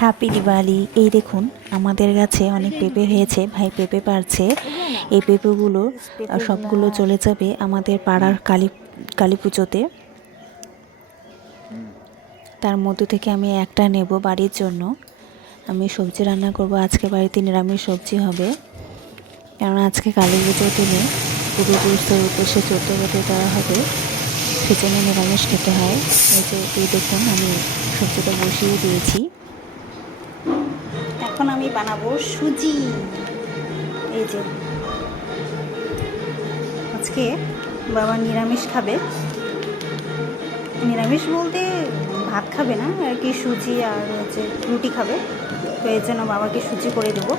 Happy Diwali এই দেখুন, আমাদের গাছে অনেক পেঁপে হয়েছে। ভাই, পেঁপে পারছে। এই পেঁপেগুলো সবগুলো চলে যাবে আমাদের পাড়ার কালী কালী পুজোতে। তার মধ্যে থেকে আমি একটা নেব বাড়ির জন্য। আমি সবজি রান্না করব। আজকে বাড়িতে নিরামিষ সবজি হবে। কারণ আজকে কালী পুজোর দিনে পূর্বপুরুষদের উদ্দেশ্যে চোদ্দ বটে দেওয়া হবে। সেজন্য নিরামিষ খেতে হয়। এই যে, এই দেখুন, আমি সবজিটা বসিয়ে দিয়েছি। এখন আমি বানাবো সুজি। এই যে। আজকে বাবা নিরামিষ খাবে। নিরামিষ বলতে ভাত খাবে না, আর কি সুজি আর হচ্ছে রুটি খাবে। তো এর জন্য বাবাকে সুজি করে দেবো।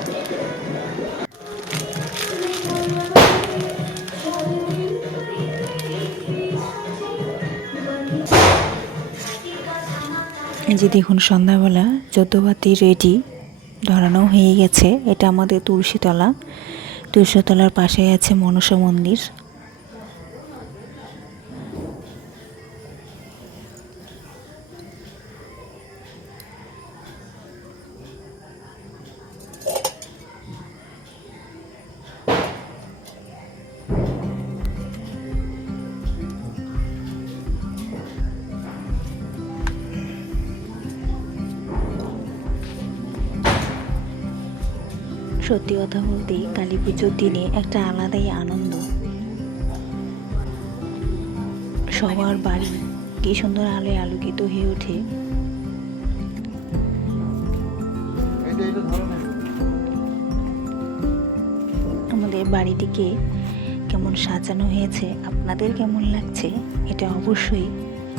যে দেখুন সন্ধ্যাবেলা যদ্যবাতি রেডি ধরানো হয়ে গেছে। এটা আমাদের তুলসীতলা। তুলসীতলার পাশে আছে মনসা মন্দির। সত্যি কথা বলতে কালী পুজোর দিনে একটা আলাদাই আনন্দ। সবার বাড়ি কি সুন্দর আলোয় আলোকিত হয়ে ওঠে। আমাদের বাড়িটিকে কেমন সাজানো হয়েছে, আপনাদের কেমন লাগছে, এটা অবশ্যই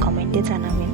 কমেন্টে জানাবেন।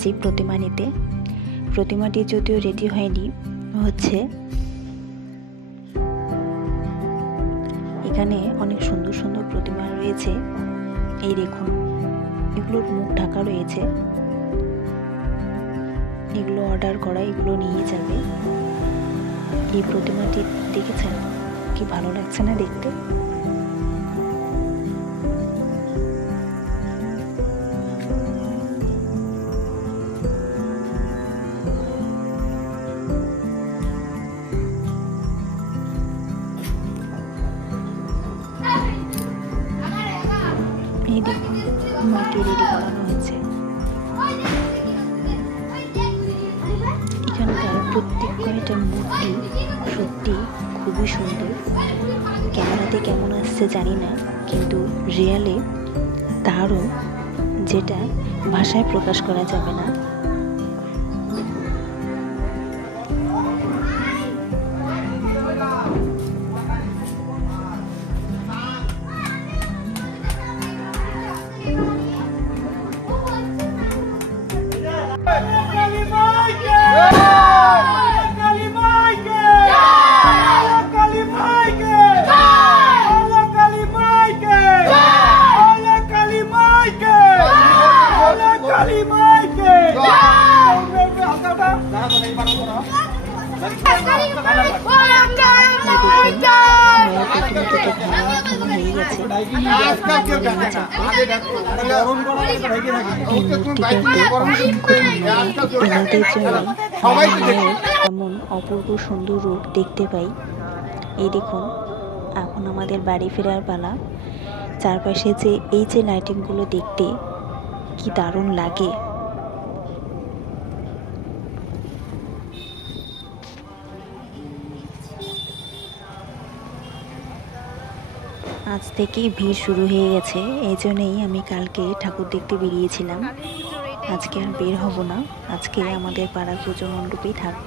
এসেছি প্রতিমা নিতে। প্রতিমাটি যদিও রেডি হয়নি, হচ্ছে এখানে অনেক সুন্দর সুন্দর প্রতিমা রয়েছে। এই দেখুন, এগুলোর মুখ ঢাকা রয়েছে। এগুলো অর্ডার করা, এগুলো নিয়ে যাবে। এই প্রতিমাটি দেখেছেন? কি ভালো লাগছে না দেখতে? এই দেখুন মাকে রেডি করানো হয়েছে। এখানকার প্রত্যেক কয়েকটা মূর্তি সত্যি খুবই সুন্দর। ক্যামেরাতে কেমন আসছে জানি না, কিন্তু রিয়ালে তারও যেটা ভাষায় প্রকাশ করা যাবে না। জন্য এমন অপূর্ব সুন্দর রূপ দেখতে পাই। এই দেখুন, এখন আমাদের বাড়ি ফেরার পালা। চারপাশে যে এই যে লাইটিংগুলো দেখতে, কি দারুণ লাগে। আজ থেকেই ভিড় শুরু হয়ে গেছে এই জন্যই আমি কালকে ঠাকুর দেখতে বেরিয়েছিলাম আজকে আর বের হব না আজকে আমাদের পাড়া পুজো মণ্ডপেই থাকব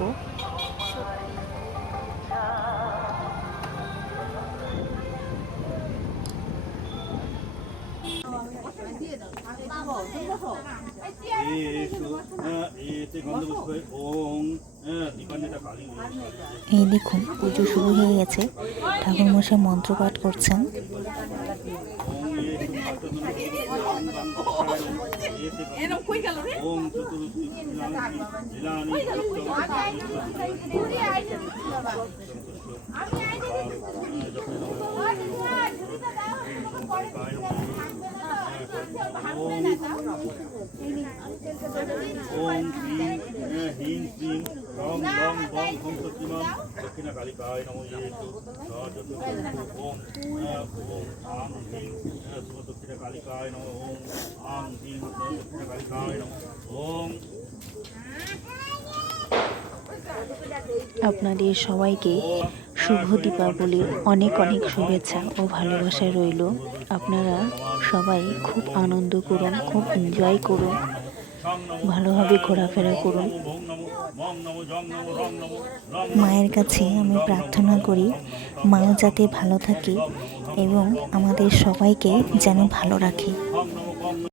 কালী এই দেখুন পুজো শুরু হয়ে গেছে ঠাকুর মশাই মন্ত্রপাঠ করছেন লীলানি ওম ক্রিং হিং ক্রিং রং রং বং হুম সত্যিমান দক্ষিণা কালিকায় নমো যেতু ওম ওম আং হিং দক্ষিণা কালিকায় নমো ওম আং হিং দক্ষিণা কালিকায় নমো ওম আপনাদের সবাইকে শুভ দীপাবলির অনেক অনেক শুভেচ্ছা ও ভালোবাসা রইল। আপনারা সবাই খুব আনন্দ করুন, খুব এনজয় করুন, ভালোভাবে ঘোরাফেরা করুন। মায়ের কাছে আমি প্রার্থনা করি, মা যাতে ভালো থাকে এবং আমাদের সবাইকে যেন ভালো রাখে।